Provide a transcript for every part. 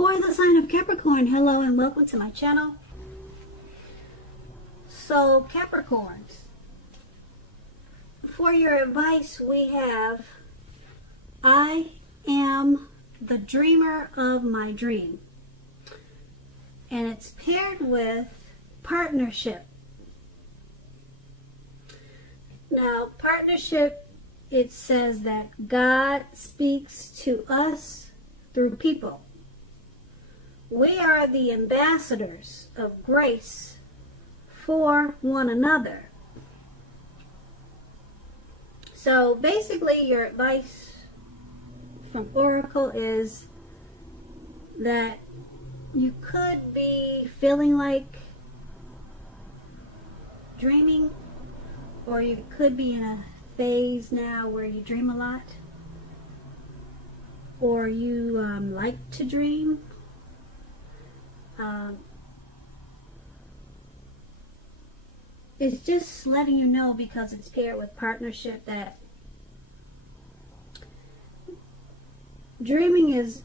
For the sign of Capricorn, hello and welcome to my channel. So Capricorns, for your advice we have, I am the dreamer of my dream. And it's paired with partnership. Now, partnership, it says that God speaks to us through people. We are the ambassadors of grace for one another. So basically your advice from Oracle is that you could be feeling like dreaming, or you could be in a phase now where you dream a lot, or you like to dream. It's just letting you know, because it's paired with partnership, that dreaming is,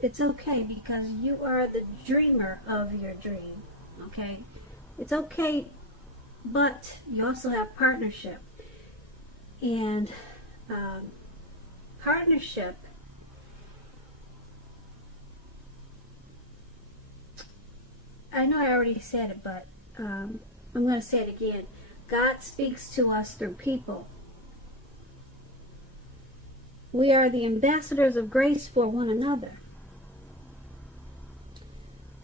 it's okay, because you are the dreamer of your dream. Okay, it's okay, but you also have partnership. And partnership, I know I already said it, but I'm going to say it again. God speaks to us through people. We are the ambassadors of grace for one another.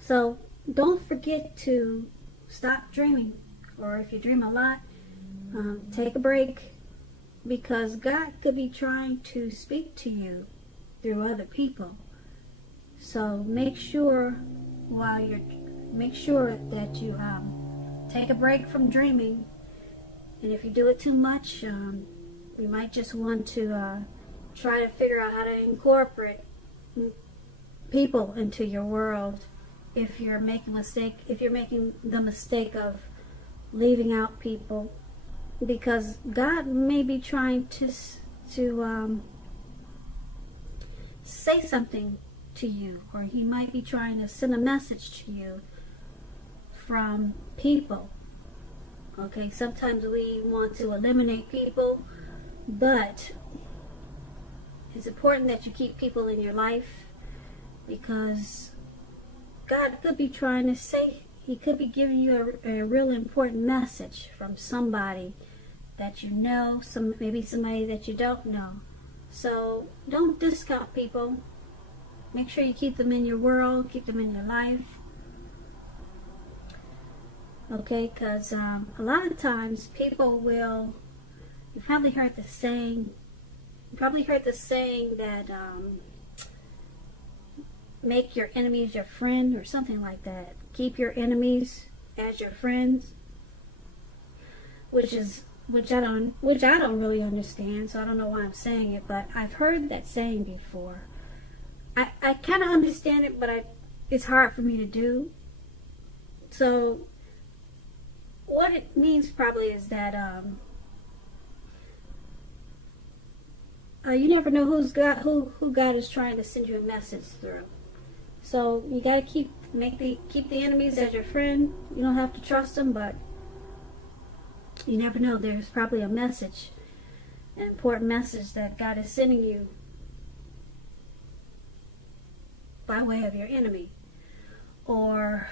So don't forget to stop dreaming, or if you dream a lot, take a break, because God could be trying to speak to you through other people. So make sure that you take a break from dreaming. And if you do it too much, you might just want to try to figure out how to incorporate people into your world. If you're making the mistake of leaving out people, because God may be trying to say something to you, or he might be trying to send a message to you from people. Okay, sometimes we want to eliminate people, but it's important that you keep people in your life, because God could be trying to say, he could be giving you a real important message from somebody that you know, maybe somebody that you don't know. So don't discount people. Make sure you keep them in your world, keep them in your life. Okay, because a lot of times people will, you've probably heard the saying that make your enemies your friend, or something like that. Keep your enemies as your friends, which I don't really understand, so I don't know why I'm saying it, but I've heard that saying before. I kind of understand it, but it's hard for me to do. So what it means probably is that you never know who God is trying to send you a message through. So you gotta keep the enemies as your friend. You don't have to trust them, but you never know. There's probably a message, an important message that God is sending you by way of your enemy, or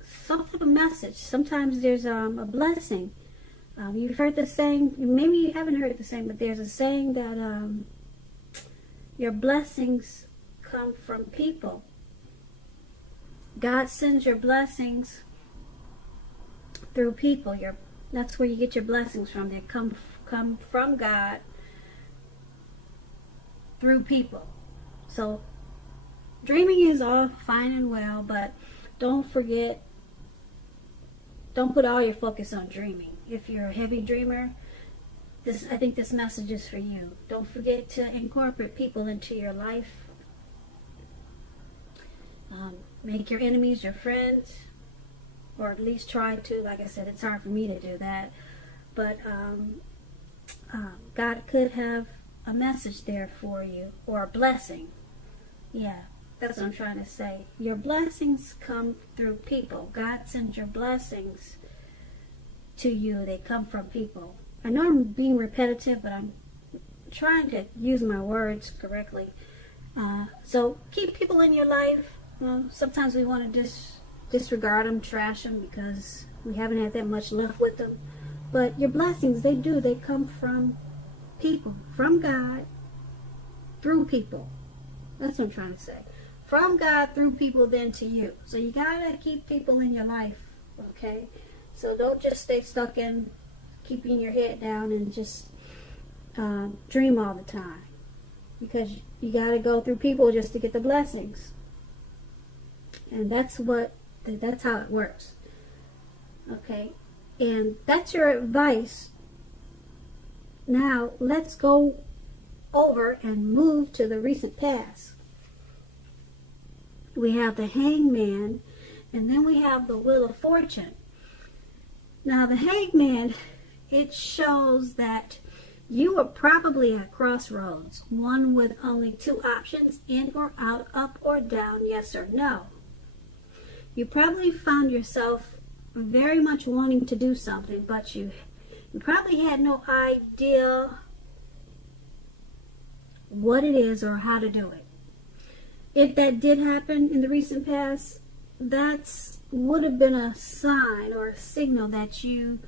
some type of message. Sometimes there's a blessing. You've heard the saying, maybe you haven't heard the saying, but there's a saying that your blessings come from people. God sends your blessings through people. That's where you get your blessings from. They come from God through people. So dreaming is all fine and well, but don't put all your focus on dreaming. If you're a heavy dreamer, I think this message is for you. Don't forget to incorporate people into your life. Make your enemies your friends, or at least try to. Like I said, it's hard for me to do that, but God could have a message there for you, or a blessing. Yeah, That's what I'm trying to say. Your blessings come through people. God sends your blessings to you. They come from people. I know I'm being repetitive, but I'm trying to use my words correctly. So keep people in your life. Sometimes we want to disregard them, trash them, because we haven't had that much love with them. But your blessings, they come from people, from God, through people. That's what I'm trying to say. From God, through people, then to you. So you gotta keep people in your life, okay? So don't just stay stuck in keeping your head down and just dream all the time, because you gotta go through people just to get the blessings. And that's how it works, okay? And that's your advice. Now let's go over and move to the recent past. We have the Hangman, and then we have the Wheel of Fortune. Now the Hangman, it shows that you were probably at crossroads, one with only two options, in or out, up or down, yes or no. You probably found yourself very much wanting to do something, but you probably had no idea what it is or how to do it. If that did happen in the recent past, that would have been a sign or a signal that you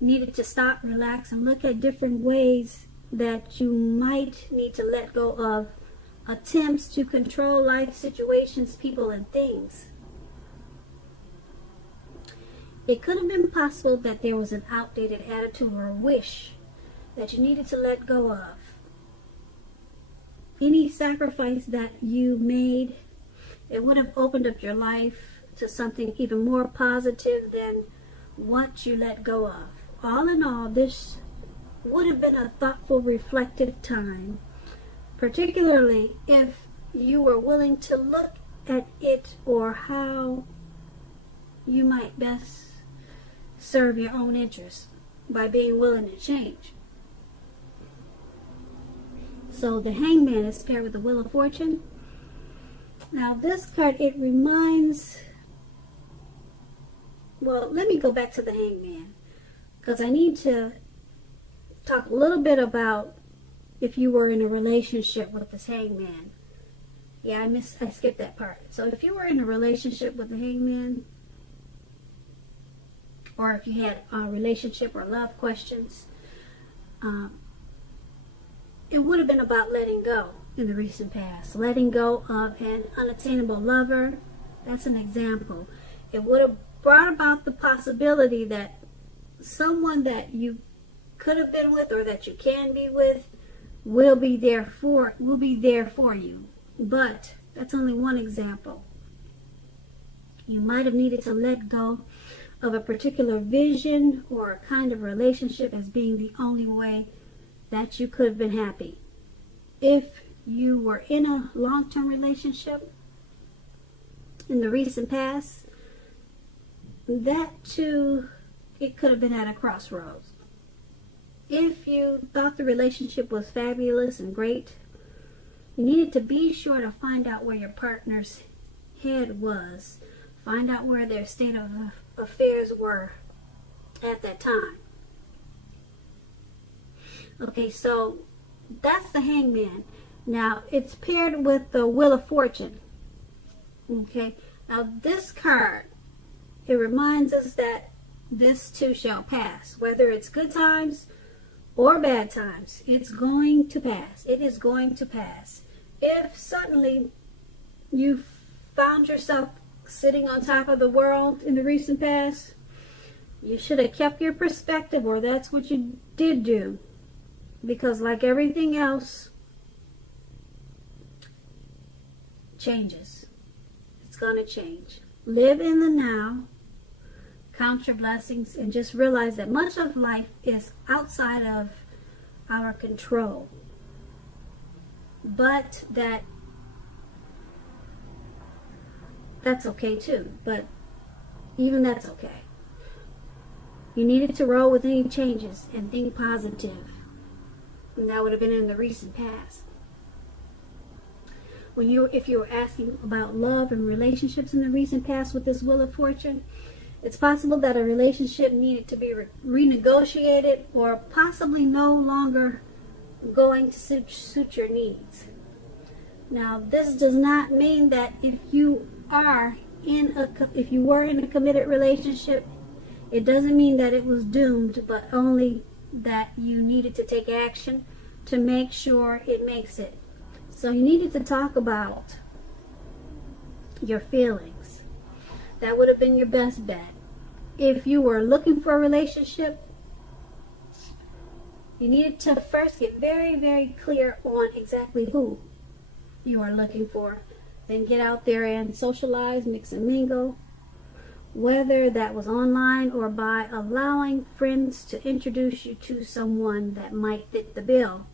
needed to stop, relax, and look at different ways that you might need to let go of attempts to control life situations, people, and things. It could have been possible that there was an outdated attitude or a wish that you needed to let go of. Any sacrifice that you made, it would have opened up your life to something even more positive than what you let go of. All in all, this would have been a thoughtful, reflective time, particularly if you were willing to look at it or how you might best serve your own interests by being willing to change. So the Hangman is paired with the Wheel of Fortune. Now this card, it reminds, well, let me go back to the Hangman, because I need to talk a little bit about if you were in a relationship with this Hangman. Yeah, I skipped that part. So if you were in a relationship with the Hangman, or if you had a relationship or love questions, it would have been about letting go in the recent past. Letting go of an unattainable lover. That's an example. It would have brought about the possibility that someone that you could have been with or that you can be with will be there for you. But that's only one example. You might have needed to let go of a particular vision or a kind of relationship as being the only way that you could have been happy. If you were in a long-term relationship in the recent past, that too, it could have been at a crossroads. If you thought the relationship was fabulous and great, you needed to be sure to find out where your partner's head was. Find out where their state of affairs were at that time. Okay, so that's the Hangman. Now, it's paired with the Wheel of Fortune. Okay, now this card, it reminds us that this too shall pass. Whether it's good times or bad times, it's going to pass. It is going to pass. If suddenly you found yourself sitting on top of the world in the recent past, you should have kept your perspective, or that's what you did do. Because like everything else, changes. It's going to change. Live in the now, count your blessings, and just realize that much of life is outside of our control. But that's okay too. But even that's okay. You needed to roll with any changes and think positive. And that would have been in the recent past. if you were asking about love and relationships in the recent past with this Wheel of Fortune, it's possible that a relationship needed to be renegotiated, or possibly no longer going to suit your needs. Now, this does not mean that if you were in a committed relationship, it doesn't mean that it was doomed, but only that you needed to take action to make sure it makes it. So you needed to talk about your feelings. That would have been your best bet. If you were looking for a relationship, you needed to first get very, very clear on exactly who you are looking for. Then get out there and socialize, mix and mingle, whether that was online or by allowing friends to introduce you to someone that might fit the bill.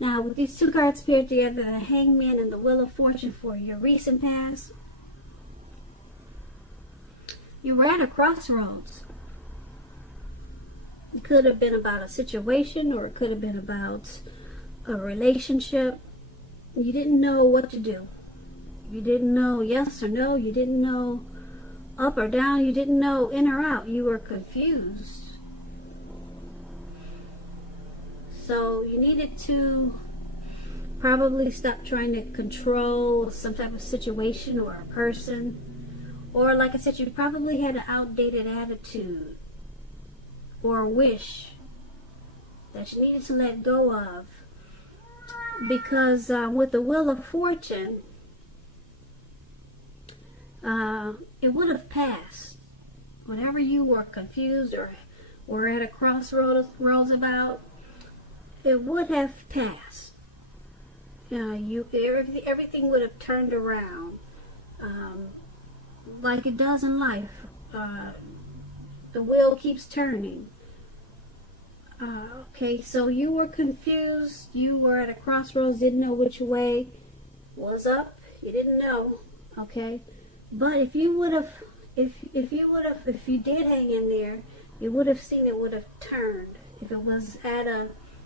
Now, with these two cards paired together, the Hangman and the Wheel of Fortune for your recent past, you were at a crossroads. It could have been about a situation, or it could have been about a relationship. You didn't know what to do. You didn't know yes or no. You didn't know up or down. You didn't know in or out. You were confused. So you needed to probably stop trying to control some type of situation or a person. Or like I said, you probably had an outdated attitude or a wish that you needed to let go of. Because with the Wheel of Fortune, it would have passed. Whenever you were confused or were at a crossroads about, it would have passed. Everything would have turned around, like it does in life. The wheel keeps turning. Okay, so you were confused. You were at a crossroads, didn't know which way was up. You didn't know. Okay, but if you did hang in there, you would have seen it would have turned. If it was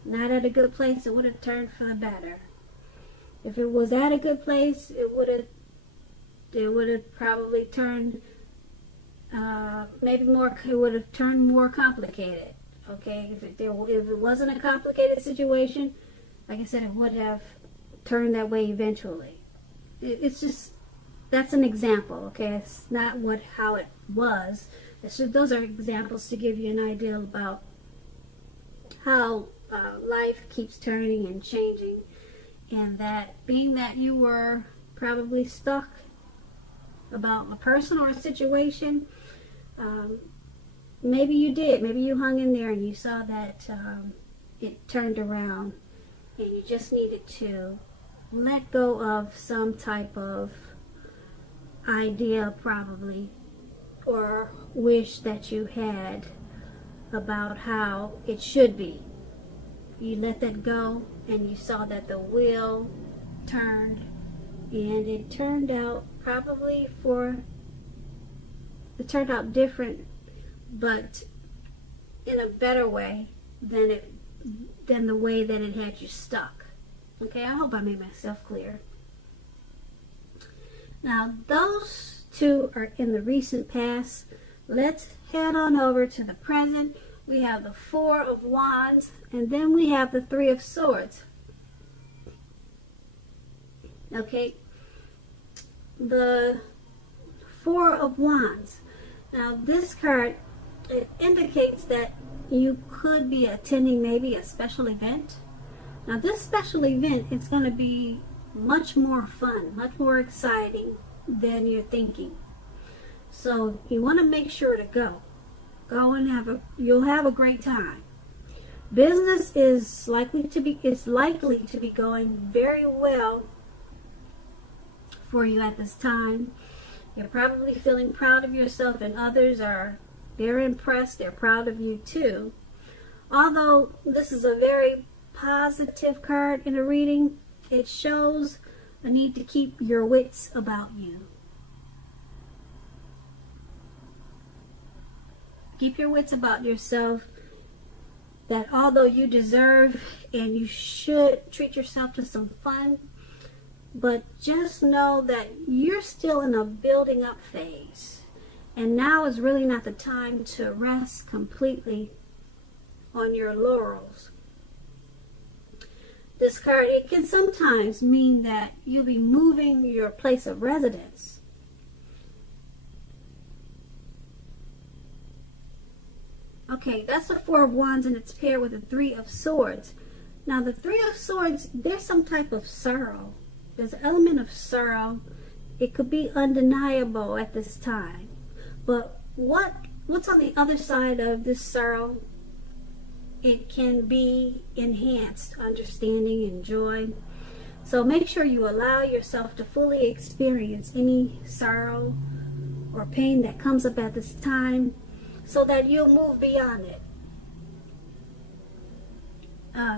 not at a good place, it would have turned for the better. If it was at a good place, it would have probably turned it would have turned more complicated. Okay, if it wasn't a complicated situation, like I said, it would have turned that way eventually. It's just, that's an example. Okay, it's not how it was. It's just, those are examples to give you an idea about how life keeps turning and changing, and that being that you were probably stuck about a person or a situation, maybe you did. Maybe you hung in there and you saw that it turned around, and you just needed to let go of some type of idea, probably, or wish that you had about how it should be. You let that go, and you saw that the wheel turned, and it turned out it turned out different, but in a better way than the way that it had you stuck. Okay, I hope I made myself clear. Now, those two are in the recent past. Let's head on over to the present. We have the Four of Wands, and then we have the Three of Swords. Okay, the Four of Wands. Now, this card, it indicates that you could be attending maybe a special event. Now, this special event is going to be much more fun, much more exciting than you're thinking. So you want to make sure to go. Go and you'll have a great time. Business is likely to be going very well for you at this time. You're probably feeling proud of yourself, and they're impressed, they're proud of you too. Although this is a very positive card in a reading, it shows a need to keep your wits about you. Keep your wits about yourself, that although you deserve and you should treat yourself to some fun, But just know that you're still in a building up phase. And now is really not the time to rest completely on your laurels. This card, it can sometimes mean that you'll be moving your place of residence. Okay, that's the Four of Wands, and it's paired with the Three of Swords. Now, the Three of Swords, there's some type of sorrow. There's an element of sorrow. It could be undeniable at this time. But what's on the other side of this sorrow? It can be enhanced understanding and joy. So make sure you allow yourself to fully experience any sorrow or pain that comes up at this time, so that you'll move beyond it.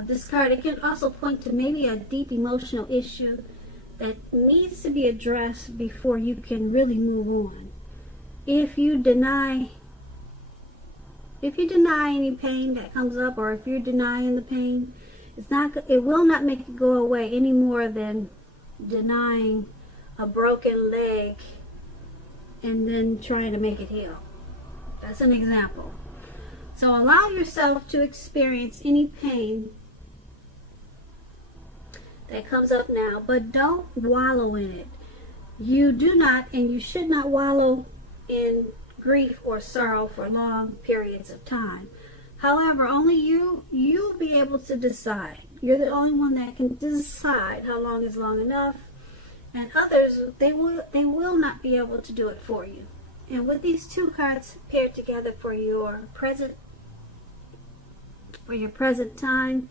This card, it can also point to maybe a deep emotional issue that needs to be addressed before you can really move on. If you deny any pain that comes up, or if you're denying the pain, it will not make it go away any more than denying a broken leg and then trying to make it heal. That's an example. So allow yourself to experience any pain that comes up now, but don't wallow in it. You do not, and you should not wallow in grief or sorrow for long periods of time. However, only you'll be able to decide. You're the only one that can decide how long is long enough, and others, they will not be able to do it for you. And with these two cards paired together for your present time,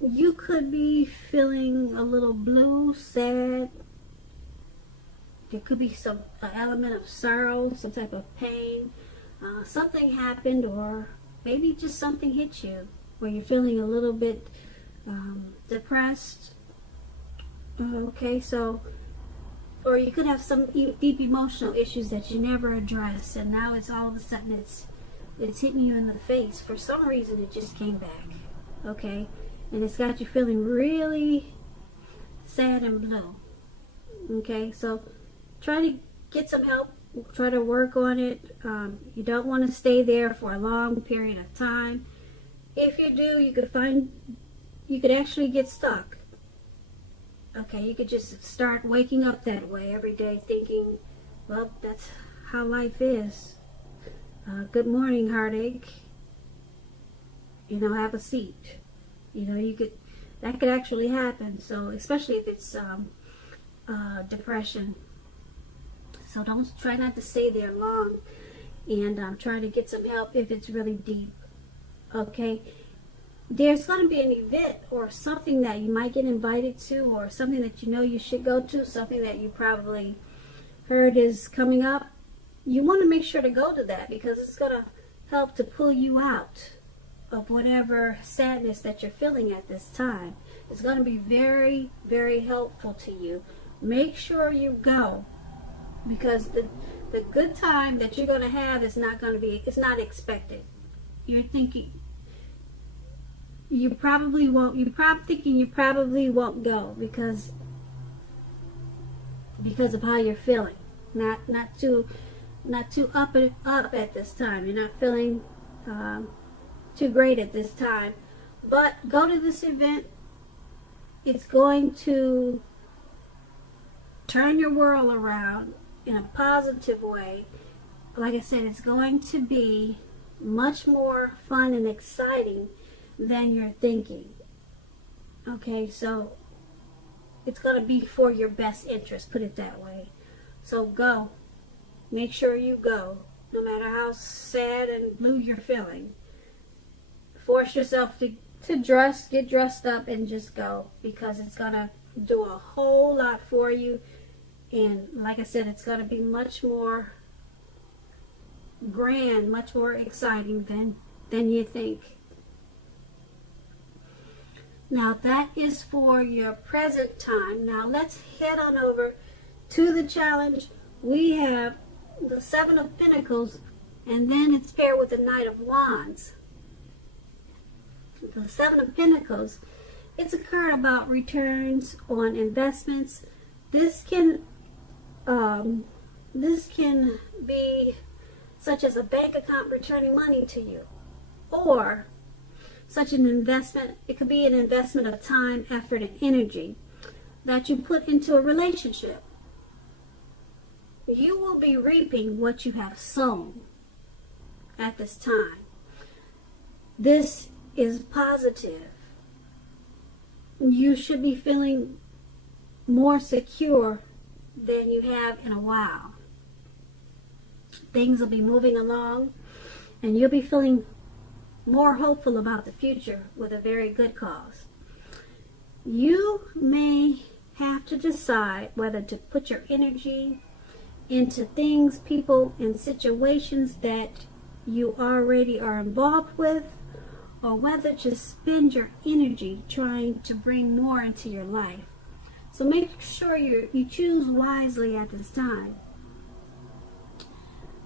you could be feeling a little blue, sad. There could be some element of sorrow, some type of pain. Something happened, or maybe just something hit you where you're feeling a little bit depressed. Okay, so, or you could have some deep emotional issues that you never addressed, and now it's all of a sudden it's hitting you in the face. For some reason, it just came back. Okay, and it's got you feeling really sad and blue. Okay, so try to get some help. Try to work on it. You don't want to stay there for a long period of time. If you do, you could actually get stuck. Okay, you could just start waking up that way every day thinking, well, that's how life is. Good morning, heartache. Have a seat. That could actually happen. So, especially if it's depression. So try not to stay there long, and try to get some help if it's really deep. Okay, there's going to be an event or something that you might get invited to, or something that you should go to, something that you probably heard is coming up. You want to make sure to go to that, because it's going to help to pull you out of whatever sadness that you're feeling at this time. It's going to be very, very helpful to you. Make sure you go. Because the good time that you're going to have is it's not expected. You're thinking you probably won't go because of how you're feeling. Not too up at this time. You're not feeling too great at this time. But go to this event. It's going to turn your world around in a positive way. Like I said, it's going to be much more fun and exciting than you're thinking. Okay, so it's going to be for your best interest, put it that way. So go. Make sure you go, no matter how sad and blue you're feeling. Force yourself to get dressed up and just go, because it's going to do a whole lot for you. And like I said, it's going to be much more grand, much more exciting than you think. Now that is for your present time. Now let's head on over to the challenge. We have the Seven of Pentacles, and then it's paired with the Knight of Wands. The Seven of Pentacles, it's a card about returns on investments. This can be such as a bank account returning money to you, or such an investment. It could be an investment of time, effort, and energy that you put into a relationship. You will be reaping what you have sown at this time. This is positive. You should be feeling more secure than you have in a while. Things will be moving along, and you'll be feeling more hopeful about the future with a very good cause. You may have to decide whether to put your energy into things, people, and situations that you already are involved with, or whether to spend your energy trying to bring more into your life. So make sure you choose wisely at this time.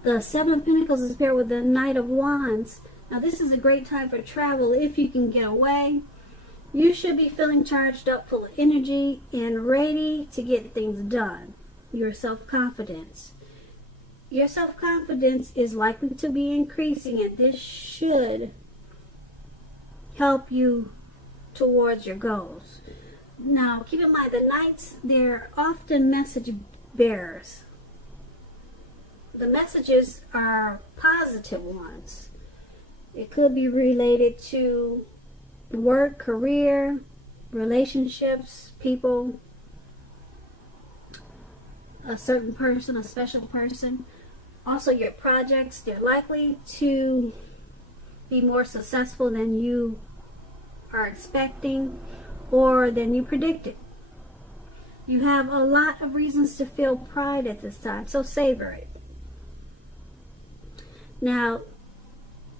The Seven of Pentacles is paired with the Knight of Wands. Now this is a great time for travel if you can get away. You should be feeling charged up, full of energy, and ready to get things done. Your self-confidence. Your self-confidence is likely to be increasing, and this should help you towards your goals. Now, keep in mind, the Knights, they're often message bearers. The messages are positive ones. It could be related to work, career, relationships, people, a certain person, a special person. Also, your projects, they're likely to be more successful than you are expecting or than you predicted. You have a lot of reasons to feel pride at this time, so savor it. Now,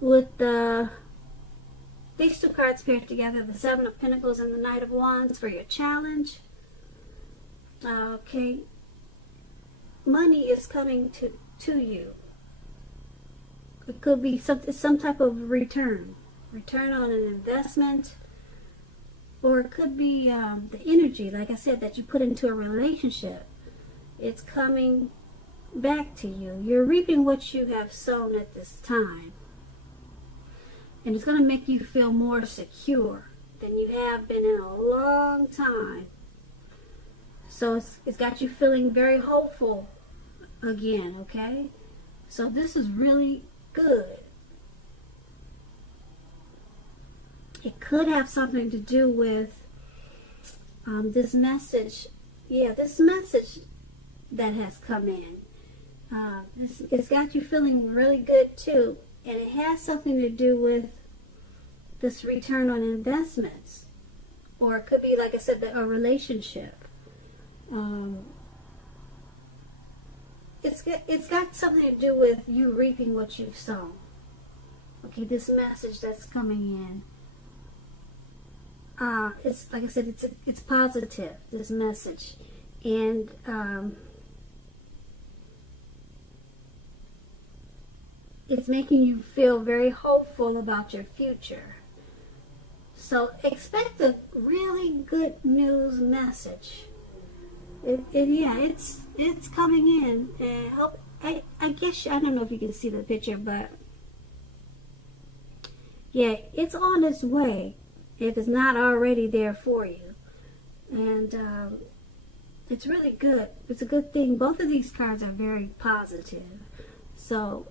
with these two cards paired together, the Seven of Pentacles and the Knight of Wands for your challenge. Okay, money is coming to you. It could be some type of return on an investment, or it could be the energy, like I said, that you put into a relationship. It's coming back to you. You're reaping what you have sown at this time, and it's going to make you feel more secure than you have been in a long time. So it's got you feeling very hopeful again, okay? So this is really good. It could have something to do with this message. Yeah, this message that has come in. It's got you feeling really good too. And it has something to do with this return on investments. Or it could be, like I said, a relationship. It's got something to do with you reaping what you've sown. Okay, this message that's coming in. It's like I said, it's positive, this message, and it's making you feel very hopeful about your future. So expect a really good news message. It's coming in, and I guess I don't know if you can see the picture, but yeah, it's on its way. If it's not already there for you. And it's really good. It's a good thing. Both of these cards are very positive. So,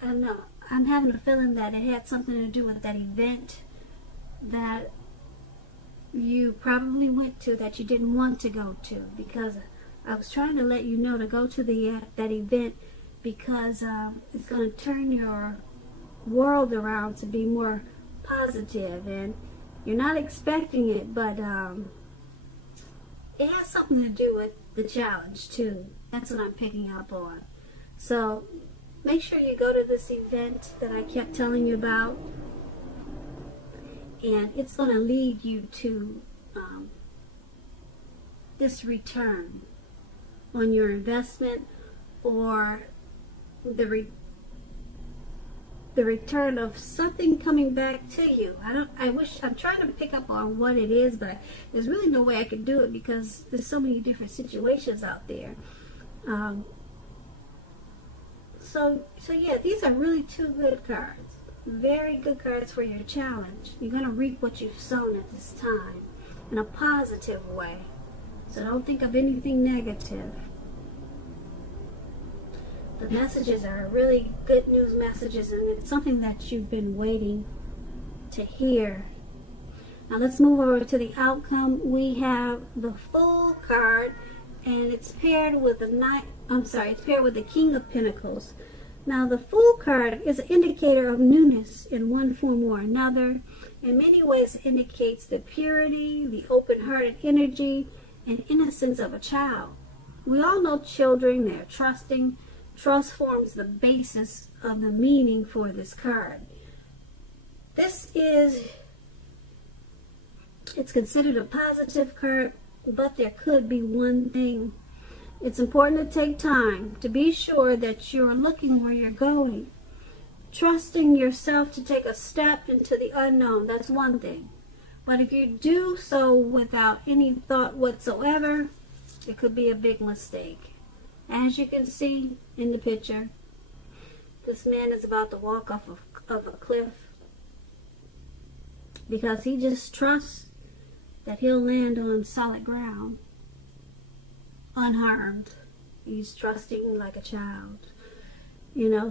I don't know. I'm having a feeling that it had something to do with that event that you probably went to that you didn't want to go to. Because I was trying to let you know to go to that event, because it's going to turn your world around to be more positive, and you're not expecting it, but it has something to do with the challenge too. That's what I'm picking up on. So make sure you go to this event that I kept telling you about, and it's going to lead you to this return on your investment, or the the return of something coming back to you. I'm trying to pick up on what it is, but there's really no way I can do it because there's so many different situations out there. So yeah, these are really two good cards. Very good cards for your challenge. You're going to reap what you've sown at this time in a positive way. So don't think of anything negative. The messages are really good news messages, and it's something that you've been waiting to hear. Now let's move over to the outcome. We have the Fool card, and it's paired with it's paired with the King of Pentacles. Now the Fool card is an indicator of newness in one form or another. In many ways it indicates the purity, the open-hearted energy, and innocence of a child. We all know children, they're trusting. Trust forms the basis of the meaning for this card. It's considered a positive card, but there could be one thing. It's important to take time to be sure that you're looking where you're going. Trusting yourself to take a step into the unknown, that's one thing. But if you do so without any thought whatsoever, it could be a big mistake. As you can see in the picture, this man is about to walk off of a cliff because he just trusts that he'll land on solid ground unharmed. He's trusting like a child,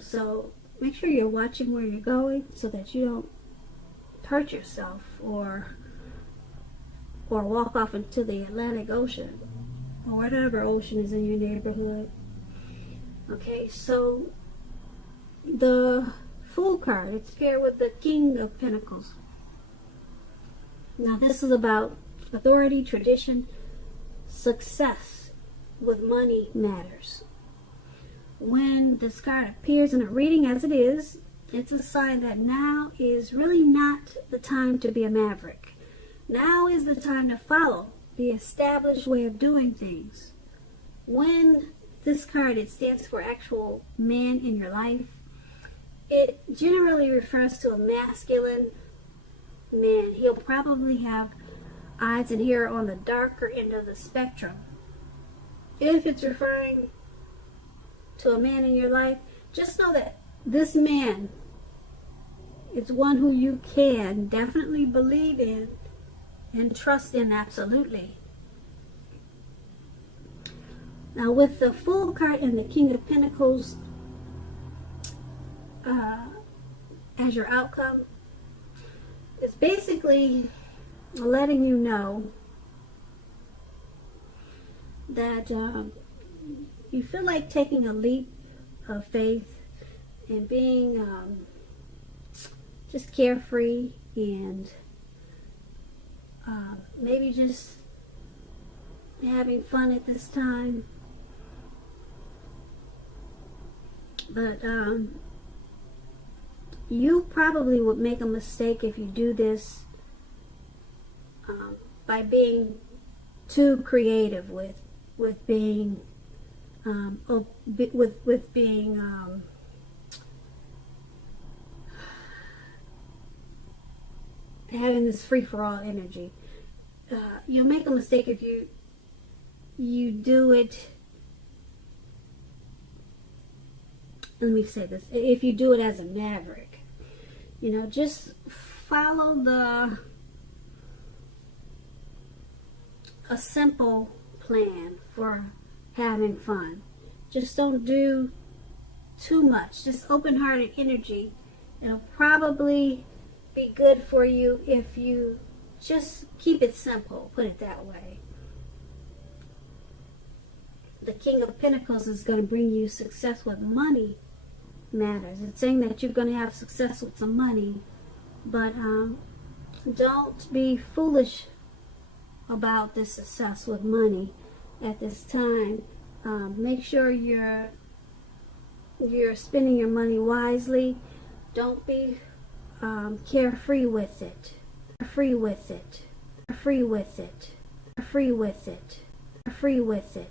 so make sure you're watching where you're going so that you don't hurt yourself or walk off into the Atlantic Ocean or whatever ocean is in your neighborhood. Okay, so the Fool card, it's paired with the King of Pentacles. Now this is about authority, tradition, success with money matters. When this card appears in a reading as it is, it's a sign that now is really not the time to be a maverick. Now is the time to follow the established way of doing things. When this card, it stands for actual man in your life, it generally refers to a masculine man. He'll probably have eyes and hair on the darker end of the spectrum. If it's referring to a man in your life, just know that this man is one who you can definitely believe in and trust in absolutely. Now with the Fool card and the King of Pentacles as your outcome, it's basically letting you know that you feel like taking a leap of faith and being just carefree and maybe just having fun at this time. But you probably would make a mistake if you do this by being too creative with being having this free-for-all energy. You'll make a mistake if you do it. Let me say this: if you do it as a maverick, just follow a simple plan for having fun. Just don't do too much. Just open-hearted energy. It'll probably be good for you if you just keep it simple, put it that way. The King of Pentacles is going to bring you success with money matters. It's saying that you're going to have success with some money, but don't be foolish about this success with money at this time. Make sure you're spending your money wisely. Don't be carefree with it. Free with it. Free with it. Free with it. Free with it.